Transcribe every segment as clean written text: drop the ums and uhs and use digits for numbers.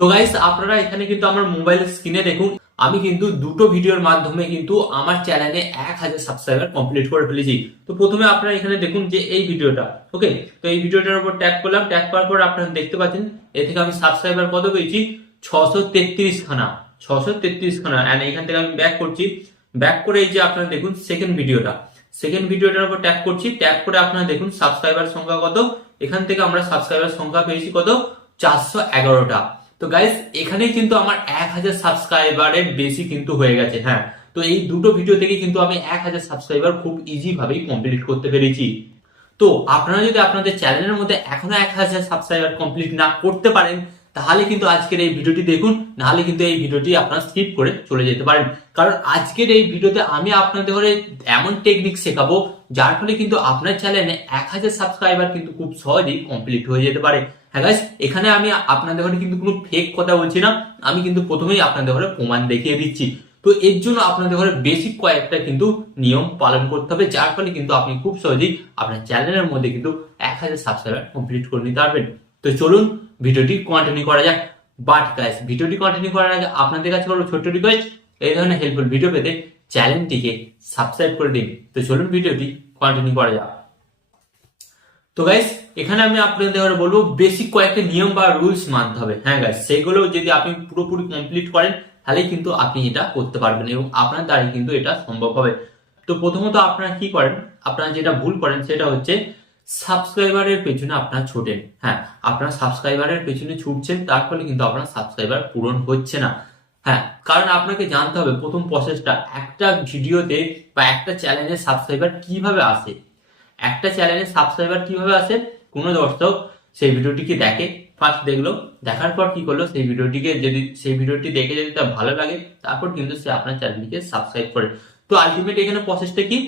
তো গাইস আপনারা এখানে কিন্তু আমার মোবাইলের স্ক্রিনে দেখুন আমি কিন্তু দুটো ভিডিওর মাধ্যমে কিন্তু আমার চ্যানেলে 1000 সাবস্ক্রাইবার কমপ্লিট করে ফেলেছি। তো প্রথমে আপনারা এখানে দেখুন যে এই ভিডিওটা, ওকে। তো এই ভিডিওটার উপর ট্যাপ করলাম, ট্যাপ করার পর আপনারা দেখতে পাচ্ছেন এ থেকে আমি সাবস্ক্রাইবার কত পেয়েছি, 633 খানা, 633 খানা। এন্ড এখান থেকে আমি ব্যাক করছি, ব্যাক করে এই যে আপনারা দেখুন সেকেন্ড ভিডিওটার উপর ট্যাপ করছি, ট্যাপ করে আপনারা দেখুন সাবস্ক্রাইবার সংখ্যা কত। এখান থেকে আমরা সাবস্ক্রাইবার সংখ্যা পেয়েছি কত, 411টা। তো গাইস এখানেই কিন্তু আমার 1000 সাবস্ক্রাইবারের বেশি কিন্তু হয়ে গেছে। হ্যাঁ, তো এই দুটো ভিডিও থেকে কিন্তু আমি 1000 সাবস্ক্রাইবার খুব ইজি ভাবেই কমপ্লিট করতে পেরেছি। তো আপনারা যদি আপনাদের চ্যানেলের মধ্যে এখনো 1000 সাবস্ক্রাইবার কমপ্লিট না করতে পারেন, তাহলে কিন্তু আজকের এই ভিডিওটি দেখুন, নাহলে কিন্তু এই ভিডিওটি আপনারা স্কিপ করে চলে যেতে পারেন। কারণ আজকের এই ভিডিওতে আমি আপনাদের ঘরে এমন টেকনিক শেখাবো যার ফলে কিন্তু আপনার চ্যানেলে 1000 সাবস্ক্রাইবার কিন্তু খুব সহজেই কমপ্লিট হয়ে যেতে পারে। হ্যাঁ গাইস, এখানে আমি আপনাদের ঘরে কিন্তু কোনো ফেক কথা বলছি না, আমি কিন্তু প্রথমেই আপনাদের ঘরে প্রমাণ দেখিয়ে দিচ্ছি। তো এর জন্য আপনাদের ঘরে বেসিক কয়েকটা কিন্তু নিয়ম পালন করতে হবে, যার ফলে কিন্তু আপনি খুব সহজেই আপনার চ্যানেলের মধ্যে কিন্তু 1000 সাবস্ক্রাইবার কমপ্লিট করে নিতে পারবেন। তো চলুন ভিডিওটি কন্টিনিউ করা যাক। বাট গাইস, ভিডিওটি কন্টিনিউ করার আগে আপনাদের কাছে করবো ছোট্ট রিকোয়েস্ট, এই ধরনের হেল্পফুল ভিডিও পেতে চ্যানেলটিকে সাবস্ক্রাইব করে দিন। তো চলুন ভিডিওটি কন্টিনিউ করা যাক। তো গাইস এখানে আমি আপনাদের বলবো বেসিক কয়েকটা নিয়ম বা রুলস মানতে হবে। হ্যাঁ গাইস, সেগুলো যদি আপনি পুরোপুরি কমপ্লিট করেন তাহলে কিন্তু আপনি এটা করতে পারবেন এবং আপনার দ্বারা কিন্তু এটা সম্ভব হবে। তো প্রথমত আপনারা কি করেন, আপনারা যেটা ভুল করেন সেটা হচ্ছে সাবস্ক্রাইবারের পেছনে আপনারা ছোটেন। হ্যাঁ, আপনারা সাবস্ক্রাইবারের পেছনে ছুটছেন, তার ফলে কিন্তু আপনার সাবস্ক্রাইবার পূরণ হচ্ছে না। হ্যাঁ, কারণ আপনাকে জানতে হবে প্রথম প্রসেসটা, একটা ভিডিওতে বা একটা চ্যানেলে সাবস্ক্রাইবার কিভাবে আসে। একটা চ্যানেলে সাবস্ক্রাইবার কিভাবে আসে, কোনো দর্শক সেই ভিডিওটিকে দেখে, ফার্স্ট দেখলো, দেখার পর কি করলো, সেই ভিডিওটিকে যদি সেই ভিডিওটি দেখে যদি তার ভালো লাগে, তারপর কিন্তু সে আপনার চ্যানেলটিকে সাবস্ক্রাইব করে। তো আলটিমেট এখানে প্রসেসটা কি,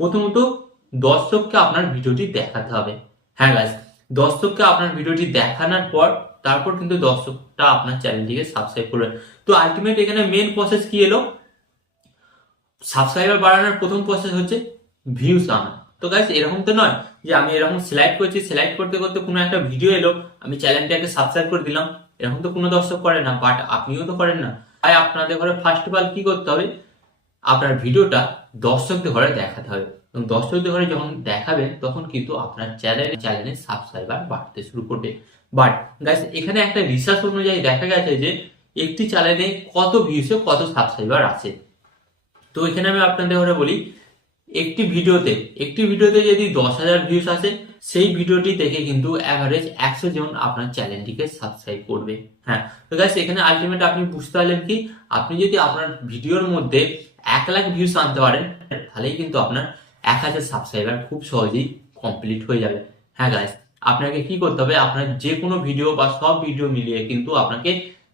প্রথমত দর্শককে আপনার ভিডিওটি দেখাতে হবে। হ্যাঁ গাইস, দর্শককে আপনার ভিডিওটি দেখানোর পর তারপর কিন্তু দর্শকটা আপনার চ্যানেলটিকে সাবস্ক্রাইব করবে। তো আলটিমেট এখানে মেন প্রসেস কি এলো, সাবস্ক্রাইবার বাড়ানোর প্রথম প্রসেস হচ্ছে ভিউজ আনা। তো গাইস এরকম তো নয় যে আমি এরকম সিলেক্ট করছি, সিলেক্ট করতে করতে কোনো একটা ভিডিও এলো, আমি চ্যানেলটাকে সাবস্ক্রাইব করে দিলাম, এরকম তো কোনো দর্শক করে না, বাট আপনিও তো করেন না। তাই আপনাদের ঘরে ফার্স্ট অফ অল কি করতে হবে, আপনার ভিডিওটা দর্শকদের ঘরে দেখাতে হবে এবং দর্শকদের ঘরে যখন দেখাবেন তখন কিন্তু আপনার চ্যানেলে সাবস্ক্রাইবার বাড়তে শুরু করবে। বাট গাইস এখানে একটা রিসার্চ অনুযায়ী দেখা গেছে যে একটি চ্যানেলে কত ভিউসে কত সাবস্ক্রাইবার আছে। তো এখানে আমি আপনাদের ঘরে বলি, একটি ভিডিওতে যদি 10,000 ভিউস আসে, সেই ভিডিওটি দেখে কিন্তু অ্যাভারেজ 100 জন আপনার চ্যানেলটিকে সাবস্ক্রাইব করবে। হ্যাঁ, তো গাইস এখানে আলটিমেট আপনি বুঝতে পারলেন কি, আপনি যদি আপনার ভিডিওর মধ্যে 1,00,000 ভিউস আনতে পারেন, তাহলেই কিন্তু আপনার 1000 সাবস্ক্রাইবার খুব সহজেই কমপ্লিট হয়ে যাবে। হ্যাঁ গাইস, আপনাকে কি করতে হবে, আপনার যে কোনো ভিডিও বা সব ভিডিও মিলিয়ে কিন্তু আপনাকে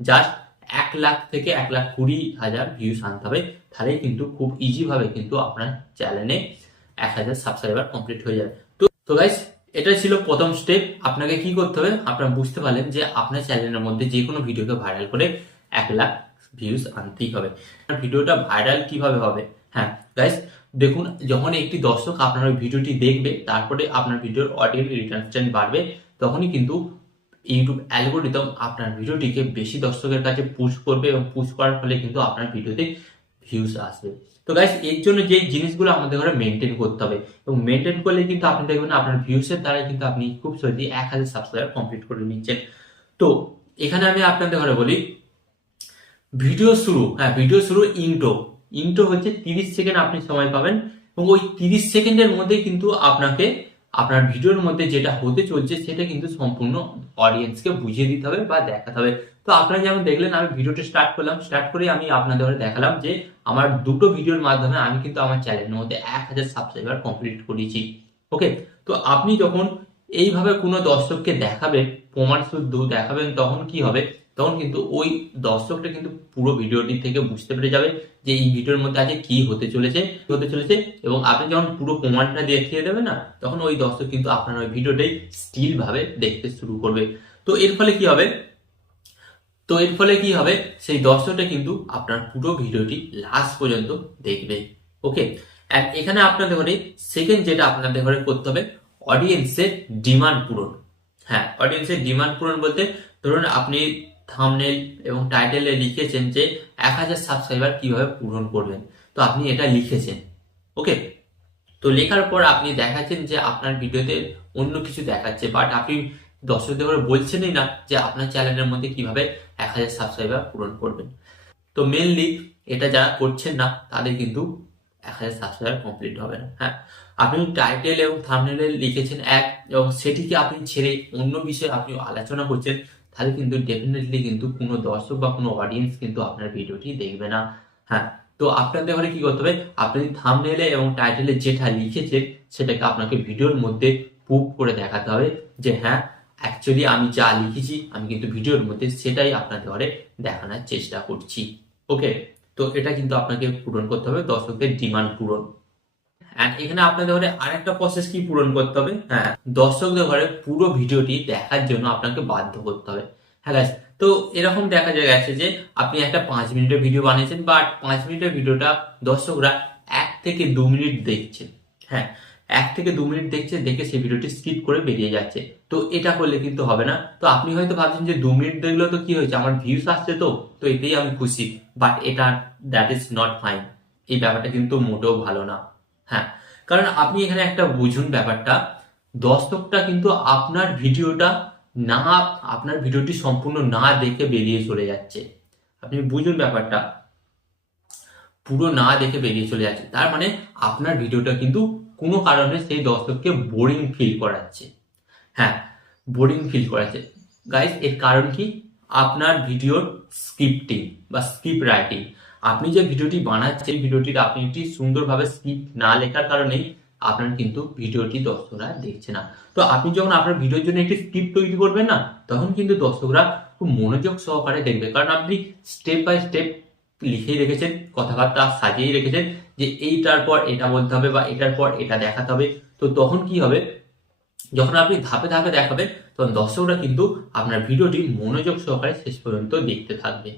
জাস্ট 1,00,000 থেকে 1,20,000 ভিউস আনতে হবে, তাহলেই কিন্তু খুব ইজি ভাবে কিন্তু আপনার চ্যানেলে 1000 সাবস্ক্রাইবার কমপ্লিট হয়ে যাবে। তো গাইস এটা ছিল প্রথম স্টেপ। আপনাকে কি করতে হবে, আপনারা বুঝতে পারলেন যে আপনার চ্যানেলের মধ্যে যে কোনো ভিডিওকে ভাইরাল করে 1,00,000 ভিউস আনতেই হবে। ভিডিওটা ভাইরাল কিভাবে হবে, হ্যাঁ গাইস দেখুন, যখন একটি দর্শক আপনার ওই ভিডিওটি দেখবে, তারপরে আপনার ভিডিওর অডিয়েন্স রিটেনশন বাড়বে, তখনই কিন্তু ইউটিউব অ্যালগোরিদম আপনার ভিডিওটিকে বেশি দর্শকের কাছে পুশ করবে এবং পুশ করার ফলে কিন্তু আপনার ভিডিওতে ভিউজ আসবে। তো গাইস এর জন্য যে জিনিসগুলো আমাদের ঘরে মেনটেন করতে হবে, এবং মেনটেন করলে কিন্তু আপনি দেখবেন আপনার ভিউসের দ্বারা কিন্তু আপনি খুব সহজেই 1000 সাবস্ক্রাইবার কমপ্লিট করে নিচ্ছেন। তো এখানে আমি আপনাদের ঘরে বলি ভিডিও শুরু ইন্ট্রো হচ্ছে 30 সেকেন্ড আপনি সময় পাবেন, এবং ওই 30 সেকেন্ডের মধ্যে কিন্তু আপনাকে আপনার ভিডিওর মধ্যে যেটা হতে চলছে সেটা কিন্তু সম্পূর্ণ অডিয়েন্সকে বুঝিয়ে দিতে হবে বা দেখাতে হবে। তো আপনারা যেমন দেখলেন, আমি ভিডিওটা স্টার্ট করলাম, স্টার্ট করে আমি আপনাদের দেখালাম যে আমার দুটো ভিডিওর মাধ্যমে আমি কিন্তু আমার চ্যানেলের মধ্যে 1000 সাবস্ক্রাইবার কমপ্লিট করেছি। ওকে, তো আপনি যখন এইভাবে কোনো দর্শককে দেখাবেন, প্রমাণ শুদ্ধ দেখাবেন, তখন কি হবে, তখন কিন্তু ওই দর্শকটা কিন্তু পুরো ভিডিওটি থেকে বুঝতে পেরে যাবে যে এই ভিডিওর মধ্যে আজকে কি হতে চলেছে এবং আপনি যখন পুরো প্রমাণটা দেখিয়ে দেবেন না, তখন ওই দর্শক কিন্তু আপনার ওই ভিডিওটাই স্টিল ভাবে দেখতে শুরু করবে। তো এর ফলে কি হবে, সেই দর্শকটা কিন্তু আপনার পুরো ভিডিওটি লাস্ট পর্যন্ত দেখবে। ওকে, এখানে আপনাদের ঘরে সেকেন্ড যেটা আপনাদের ঘরে করতে হবে, অডিয়েন্সের ডিমান্ড পূরণ। হ্যাঁ, অডিয়েন্সের ডিমান্ড পূরণ বলতে ধরুন আপনি থাম্বনেল এবং টাইটেলে লিখেছেন যে 1000 সাবস্ক্রাইবার কিভাবে পূরণ করবেন। তো আপনি এটা লিখেছেন, ওকে। তো লেখার পর আপনি দেখাচ্ছেন যে আপনার ভিডিওতে অন্য কিছু দেখাচ্ছে, বাট আপনি দর্শকদের করে বলছেনই না যে আপনার চ্যানেলের মধ্যে কিভাবে 1000 সাবস্ক্রাইবার পূরণ করবেন। তো মেনলি এটা যারা করছেন না তাদের কিন্তু 1000 সাবস্ক্রাইবার কমপ্লিট হবে না। হ্যাঁ, আপনি টাইটেল এবং থাম্বনেলে লিখেছেন এক, এবং সেটিকে আপনি ছেড়ে অন্য বিষয়ে আপনি আলোচনা করছেন, তাহলে কিন্তু ডেফিনেটলি কিন্তু কোনো দর্শক বা কোনো অডিয়েন্স কিন্তু আপনার ভিডিওটি দেখবে না। হ্যাঁ, তো আপনাদের ঘরে কি করতে হবে, আপনি থাম্বনেলে এবং টাইটেলে যেটা লিখেছেন সেটাকে আপনাকে ভিডিওর মধ্যে প্রুভ করে দেখাতে হবে যে হ্যাঁ, অ্যাকচুয়ালি আমি যা লিখেছি আমি কিন্তু ভিডিওর মধ্যে সেটাই আপনাদের ঘরে দেখানোর চেষ্টা করছি, ওকে। তো এটা কিন্তু আপনাকে পূরণ করতে হবে দর্শকদের ডিমান্ড পূরণ। এন্ড এখানে আপনাদের ঘরে আরেকটা প্রসেস কি পূরণ করতে হবে, হ্যাঁ, দর্শকদের ঘরে পুরো ভিডিওটি দেখার জন্য আপনাকে বাধ্য করতে হবে। হ্যাঁ গাইস, তো এরকম দেখা গেছে যে আপনি একটা 5 মিনিটের ভিডিও বানিয়েছেন, বাট 5 মিনিটের ভিডিওটা দর্শকরা 1 থেকে 2 মিনিট দেখছে। হ্যাঁ, 1 থেকে 2 মিনিট দেখছে, দেখে সেই ভিডিওটি স্কিপ করে বেরিয়ে যাচ্ছে। তো এটা করলে কিন্তু হবে না। তো আপনি হয়তো ভাবছেন যে 2 মিনিট দেখলেও তো কি হয়েছে, আমার ভিউস আসছে, তো এতেই আমি খুশি, বাট এটা দ্যাট ইজ নট ফাইন। এই ব্যাপারটা কিন্তু মোটেও ভালো না। হ্যাঁ, কারণ আপনি এখানে একটা বুঝুন ব্যাপারটা, দর্শকটা কিন্তু আপনার ভিডিওটি সম্পূর্ণ না দেখে বেরিয়ে চলে যাচ্ছে। আপনি বুঝুন ব্যাপারটা, পুরো না দেখে বেরিয়ে চলে যাচ্ছে, তার মানে আপনার ভিডিওটা কিন্তু কোনো কারণে সেই দর্শককে বোরিং ফিল করাচ্ছে। হ্যাঁ, বোরিং ফিল করাচ্ছে গাইস। এর কারণ কি, আপনার ভিডিওর স্ক্রিপ্টিং বা স্ক্রিপ্ট রাইটিং। আপনি যে ভিডিওটি বানাচ্ছেন, ভিডিওটির আপনি একটি সুন্দরভাবে স্ক্রিপ্ট না লেখার কারণেই আপনার কিন্তু ভিডিওটি দর্শকরা দেখছে না। তো আপনি যখন আপনার ভিডিওর জন্য একটি স্ক্রিপ্ট তৈরি করবেন না, তখন কিন্তু দর্শকরা খুব মনোযোগ সহকারে দেখবে, কারণ আপনি স্টেপ বাই স্টেপ লিখেই রেখেছেন, কথাবার্তা সাজিয়েই রেখেছেন যে এইটার পর এটা বলতে হবে বা এটার পর এটা দেখাতে হবে। তো তখন কি হবে, যখন আপনি ধাপে ধাপে দেখাবেন, তখন দর্শকরা কিন্তু আপনার ভিডিওটি মনোযোগ সহকারে শেষ পর্যন্ত দেখতে থাকবে।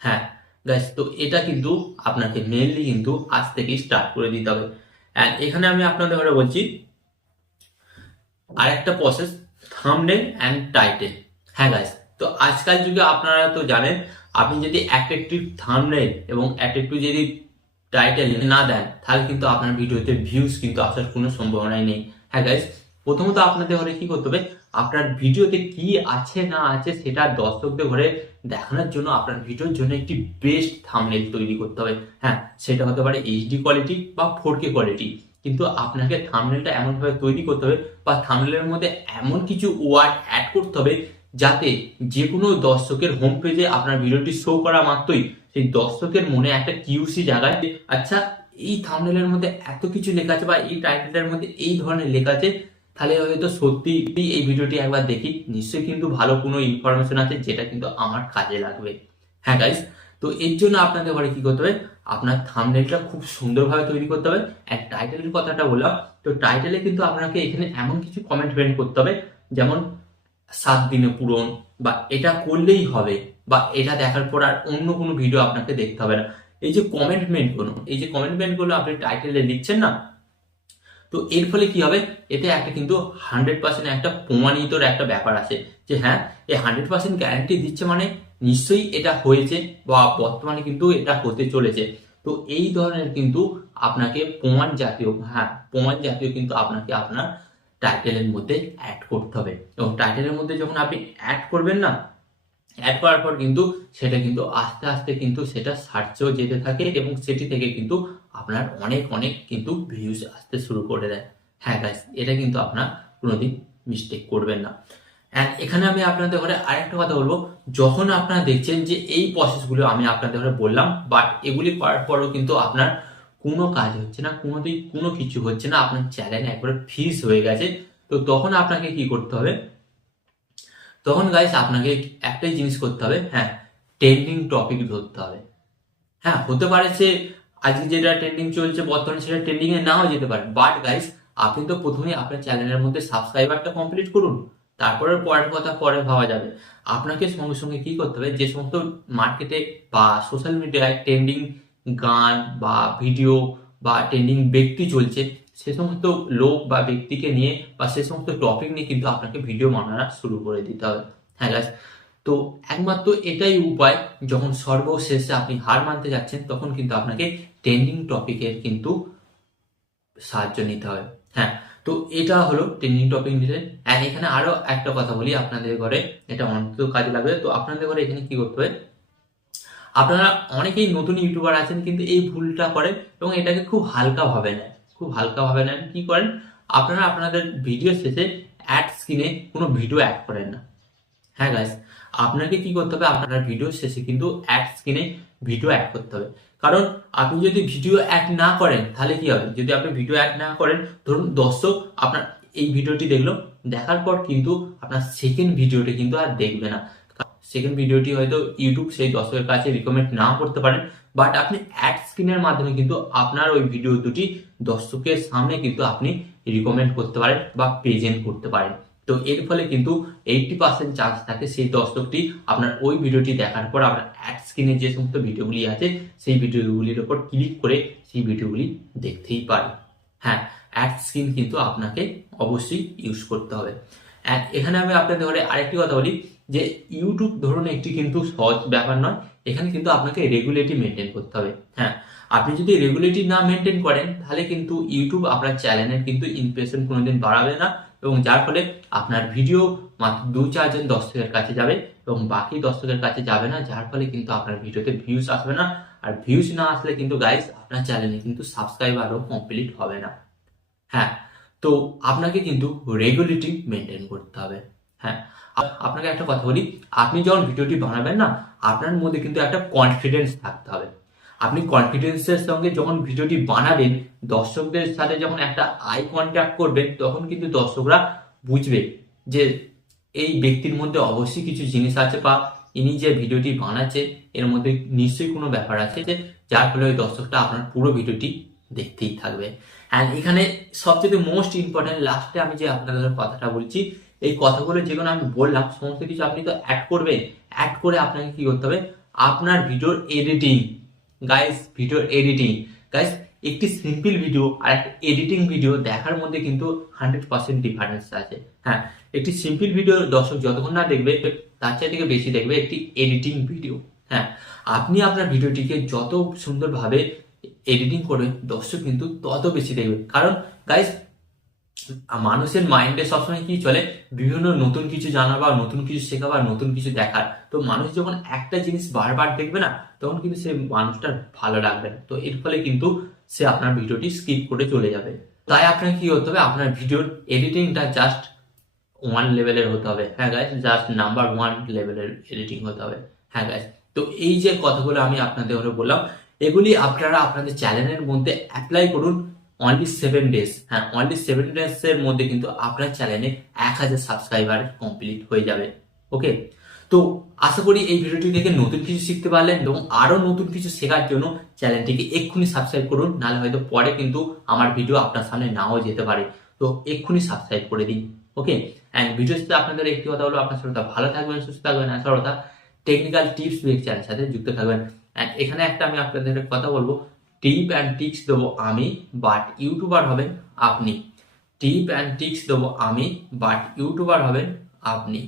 হ্যাঁ গাইস, তো এটা কিন্তু আপনাকে মেইনলি কিন্তু আজ থেকেই স্টার্ট করে দিতে হবে। এন্ড এখানে আমি আপনাদের ঘরে বলছি আরেকটা প্রসেস, থাম্বনেল এন্ড টাইটেল। হ্যাঁ গাইস, তো আজকাল যুগে আপনারা তো জানেন, আপনি যদি অ্যাট্রাকটিভ থাম্বনেল এবং অ্যাট্রাকটিভ যদি টাইটেল না দেন, তাহলে কিন্তু আপনার ভিডিওতে ভিউজ কিন্তু আসার কোনো সম্ভাবনাই নেই। হ্যাঁ গাইস, প্রথমত আপনাদের ঘরে কি করতে হবে, আপনার ভিডিওতে কি আছে না আছে সেটা দর্শকদের ঘরে দেখানোর জন্য আপনার ভিডিওর জন্য একটি বেস্ট থাম্বনেল তৈরি করতে হবে। হ্যাঁ, সেটা হতে পারে এইচডি কোয়ালিটি বা 4K কোয়ালিটি, কিন্তু আপনাকে থাম্বনেলটা এমনভাবে তৈরি করতে হবে বা থাম্বনেলের মধ্যে এমন কিছু ওয়ার্ড অ্যাড করতে হবে যাতে যে কোনো দর্শকের হোম পেজে আপনার ভিডিওটি শো করা মাত্রই সেই দর্শকের মনে একটা কিউসি জায়গায়, আচ্ছা এই থাম্বনেলের মধ্যে এত কিছু লেখা আছে বা এই টাইটেলের মধ্যে এই ধরনের লেখা আছে, তাহলে হয়তো সত্যি এই ভিডিওটি একবার দেখি, নিশ্চয়ই কিন্তু ভালো কোনো ইনফরমেশন আছে যেটা কিন্তু আমার কাজে লাগবে। হ্যাঁ গাইস, তো এর জন্য আপনাদের ঘরে কি করতে হবে, আপনার থাম্বনেলটা খুব সুন্দরভাবে তৈরি করতে হবে। আর টাইটেলের কথাটা বললাম, তো টাইটেলে কিন্তু আপনাকে এখানে এমন কিছু কমেন্ট করতে হবে, যেমন 7 দিনে পূরণ, বা এটা করলেই হবে, বা এটা দেখার পর আর অন্য কোনো ভিডিও আপনাকে দেখতে হবে না। এই যে কমেন্টমেন্টগুলো আপনি টাইটেলে লিখছেন না, তো এর ফলে কি হবে, এতে একটা কিন্তু 100% একটা প্রমাণিত একটা ব্যাপার আছে যে হ্যাঁ, এই 100% গ্যারান্টি দিচ্ছে, মানে নিশ্চয়ই এটা হয়েছে বা বর্তমানে কিন্তু এটা হতে চলেছে। তো এই ধরনের কিন্তু আপনাকে প্রমাণ জাতীয় কিন্তু আপনাকে আপনার টাইটেলের মধ্যে অ্যাড করতে হবে। এবং টাইটেলের মধ্যে যখন আপনি অ্যাড করবেন না, অ্যাড করার পর কিন্তু সেটা কিন্তু আস্তে আস্তে কিন্তু সেটা সার্চেও যেতে থাকে, এবং সেটি থেকে কিন্তু আপনার অনেক অনেক কিন্তু ভিউজ আসতে শুরু করে দেয়। হ্যাঁ গাইস, এটা কিন্তু আপনার কোনোদিন মিস্টেক করবেন না। অ্যান্ড এখানে আমি আপনাদের ঘরে আরেকটা কথা বলবো, যখন আপনারা দেখছেন যে এই প্রসেসগুলো আমি আপনাদের ঘরে বললাম, বাট এগুলি করার পরও কিন্তু আপনার কোনো কাজ হচ্ছে না, কোনোদিন কোনো কিছু হচ্ছে না, আপনার চ্যানেল একবারে ফ্রিজ হয়ে গেছে, তো তখন আপনাকে কি করতে হবে, তখন গাইস আপনাকে একটাই জিনিস করতে হবে, হ্যাঁ, ট্রেন্ডিং টপিক ধরতে হবে। হ্যাঁ, হতে পারে যে আজকে যেটা ট্রেন্ডিং চলছে বর্তমানে সেটা ট্রেন্ডিং এ নাও যেতে পারে, বাট গাইস আপনি তো প্রথমেই আপনার চ্যানেলের মধ্যে সাবস্ক্রাইবারটা কমপ্লিট করুন, তারপরে পরের কথা পরে ভাবা যাবে। আপনাকে সঙ্গে সঙ্গে কি করতে হবে, যে সমস্ত মার্কেটে বা সোশ্যাল মিডিয়ায় ট্রেন্ডিং গান বা ভিডিও বা ট্রেন্ডিং ব্যক্তি চলছে, সে সমস্ত লোক বা ব্যক্তিকে নিয়ে বা সে সমস্ত টপিক নিয়ে কিন্তু আপনাকে ভিডিও বানানো শুরু করে দিতে হবে। হ্যাঁ গাইস, তো তো একমাত্র এটাই উপায়, যখন সর্বশেষে আপনি হার মানতে যাচ্ছেন তখন কিন্তু আপনাকে ট্রেন্ডিং টপিকের কিন্তু সাহায্য নিতে হয়। হ্যাঁ, তো এটা হলো ট্রেন্ডিং টপিক নিলেন। অ্যান্ড এখানে আরো একটা কথা বলি আপনাদের ঘরে, এটা অন্তত কাজে লাগবে। তো আপনাদের ঘরে এখানে কি করতে হবে, আপনারা অনেকেই নতুন ইউটিউবার আছেন কিন্তু এই ভুলটা করেন এবং এটাকে খুব হালকা ভাবে নেন, খুব হালকা ভাবে নেন। কি করেন, আপনারা আপনাদের ভিডিও শেষে অ্যাড স্ক্রিনে কোনো ভিডিও অ্যাড করেন না। হ্যাঁ গাইস, আপনাকে কি করতে হবে, আপনার ভিডিও শেষে কিন্তু অ্যাড স্ক্রিনে ভিডিও অ্যাড করতে হবে। কারণ আপনি যদি ভিডিও অ্যাড না করেন তাহলে কি হবে, যদি আপনি ভিডিও অ্যাড না করেন, ধরুন দর্শক আপনার এই ভিডিওটি দেখলো, দেখার পর কিন্তু আপনার সেকেন্ড ভিডিওটি কিন্তু আর দেখবে না। সেকেন্ড ভিডিওটি হয়তো ইউটিউব সেই দর্শকের কাছে রিকমেন্ড নাও করতে পারেন, বাট আপনি অ্যাড স্ক্রিনের মাধ্যমে কিন্তু আপনার ওই ভিডিও দুটি দর্শকের সামনে কিন্তু আপনি রিকমেন্ড করতে পারেন বা প্রেজেন্ট করতে পারেন। তো এর ফলে কিন্তু 80% চান্স থাকে সেই দর্শকটি আপনার ওই ভিডিওটি দেখার পর আপনার অ্যাড স্ক্রিনে যে সমস্ত ভিডিওগুলি আছে সেই ভিডিওগুলির উপর ক্লিক করে সেই ভিডিওগুলি দেখতেই পারে। হ্যাঁ, অ্যাড স্ক্রিন কিন্তু আপনাকে অবশ্যই ইউজ করতে হবে। এখানে আমি আপনাদের ধরে আরেকটি কথা বলি যে ইউটিউব ধরুন একটি কিন্তু সহজ ব্যাপার নয়, এখানে কিন্তু আপনাকে রেগুলেটি মেনটেন করতে হবে। হ্যাঁ, আপনি যদি রেগুলেটি না মেনটেন করেন তাহলে কিন্তু ইউটিউব আপনার চ্যানেলের কিন্তু ইমপ্রেশন কোনোদিন বাড়াবে না, এবং যার ফলে আপনার ভিডিও মাত্র 2-4 জন দর্শকের কাছে যাবে এবং বাকি দর্শকের কাছে যাবে না, যার ফলে কিন্তু আপনার ভিডিওতে ভিউজ আসবে না। আর ভিউজ না আসলে কিন্তু গাইস আপনার চ্যানেলে কিন্তু সাবস্ক্রাইবারও কমপ্লিট হবে না। হ্যাঁ, তো আপনাকে কিন্তু রেগুলেটি মেনটেন করতে হবে। হ্যাঁ, আপনাকে একটা কথা বলি, আপনি যখন ভিডিওটি বানাবেন না, আপনার মধ্যে কিন্তু একটা কনফিডেন্স থাকতে হবে। আপনি কনফিডেন্সের সঙ্গে যখন ভিডিওটি বানাবেন, দর্শকদের সাথে যখন একটা আই কন্ট্যাক্ট করবেন, তখন কিন্তু দর্শকরা বুঝবে যে এই ব্যক্তির মধ্যে অবশ্যই কিছু জিনিস আছে, বা ইনি যে ভিডিওটি বানাচ্ছে এর মধ্যে নিশ্চয়ই কোনো ব্যাপার আছে, যে যার ফলে ওই দর্শকটা আপনার পুরো ভিডিওটি দেখতেই থাকবে। অ্যান্ড এখানে সবচেয়ে মোস্ট ইম্পর্টেন্ট লাস্টে আমি যে আপনাদের কথাটা বলছি, এই কথাগুলো যেগুলো আমি বললাম সমস্ত কিছু আপনি তো অ্যাড করবেন। অ্যাড করে আপনাকে কি করতে হবে, আপনার ভিডিওর এডিটিং, গাইস ভিডিওর এডিটিং, গাইস একটি সিম্পল ভিডিও আর একটা এডিটিং ভিডিও দেখার মধ্যে কিন্তু 100% ডিফারেন্স আছে। হ্যাঁ, একটি সিম্পল ভিডিও দর্শক যতক্ষণ না দেখবে তার চাইতে থেকে বেশি দেখবে একটি এডিটিং ভিডিও। হ্যাঁ, আপনি আপনার ভিডিওটিকে যত সুন্দরভাবে এডিটিং করবেন দর্শক কিন্তু তত বেশি দেখবে। কারণ গাইস মানুষের মাইন্ডে সবসময় কি চলে, বিভিন্ন নতুন কিছু জানা বা নতুন কিছু শেখা বা নতুন কিছু দেখার। তো মানুষ যখন একটা জিনিস বারবার দেখবে না, তখন কিন্তু সে মানুষটার ভালো লাগবে না, তো এর ফলে কিন্তু সে আপনার ভিডিওটি স্কিপ করে চলে যাবে। তাই আপনার কি হতে হবে, আপনার ভিডিওর এডিটিংটা জাস্ট 1 লেভেলের হতে হবে। হ্যাঁ গাইস, জাস্ট নাম্বার 1 লেভেলের এডিটিং হতে হবে। হ্যাঁ গাইস, তো এই যে কথাগুলো আমি আপনাদের বললাম, এগুলি আপনারা আপনাদের চ্যানেলের মধ্যে অ্যাপ্লাই করুন অনলি 7 ডেজ। হ্যাঁ, অনলি 7 ডেজ এর মধ্যে কিন্তু আপনার চ্যানেলে 1000 সাবস্ক্রাইবার কমপ্লিট হয়ে যাবে। ওকে, তো আশা করি এই ভিডিওটি দেখে নতুন কিছু শিখতে পারলেন, এবং আরো নতুন কিছু শেখার জন্য চ্যানেলটিকে এক্ষুনি সাবস্ক্রাইব করুন, নাহলে হয়তো পরে কিন্তু আমার ভিডিও আপনার সামনে নাও যেতে পারে। তো এক্ষুনি সাবস্ক্রাইব করে দিন। ওকে, অ্যান্ড ভিডিওর সাথে আপনাদের একটি কথা হলো, আপনার সাথে ভালো থাকবেন, সুস্থ থাকবেন, আর সর্বদা টেকনিক্যাল টিপস উইথ চ্যানেলের সাথে যুক্ত থাকবেন। অ্যান্ড এখানে একটা আমি আপনাদের কথা বলবো, টিপ অ্যান্ড টিক্স দেবো আমি, বাট ইউটিউবার হবেন আপনি। টিপ অ্যান্ড টিক্স দেবো আমি, বাট ইউটিউবার হবেন আপনি।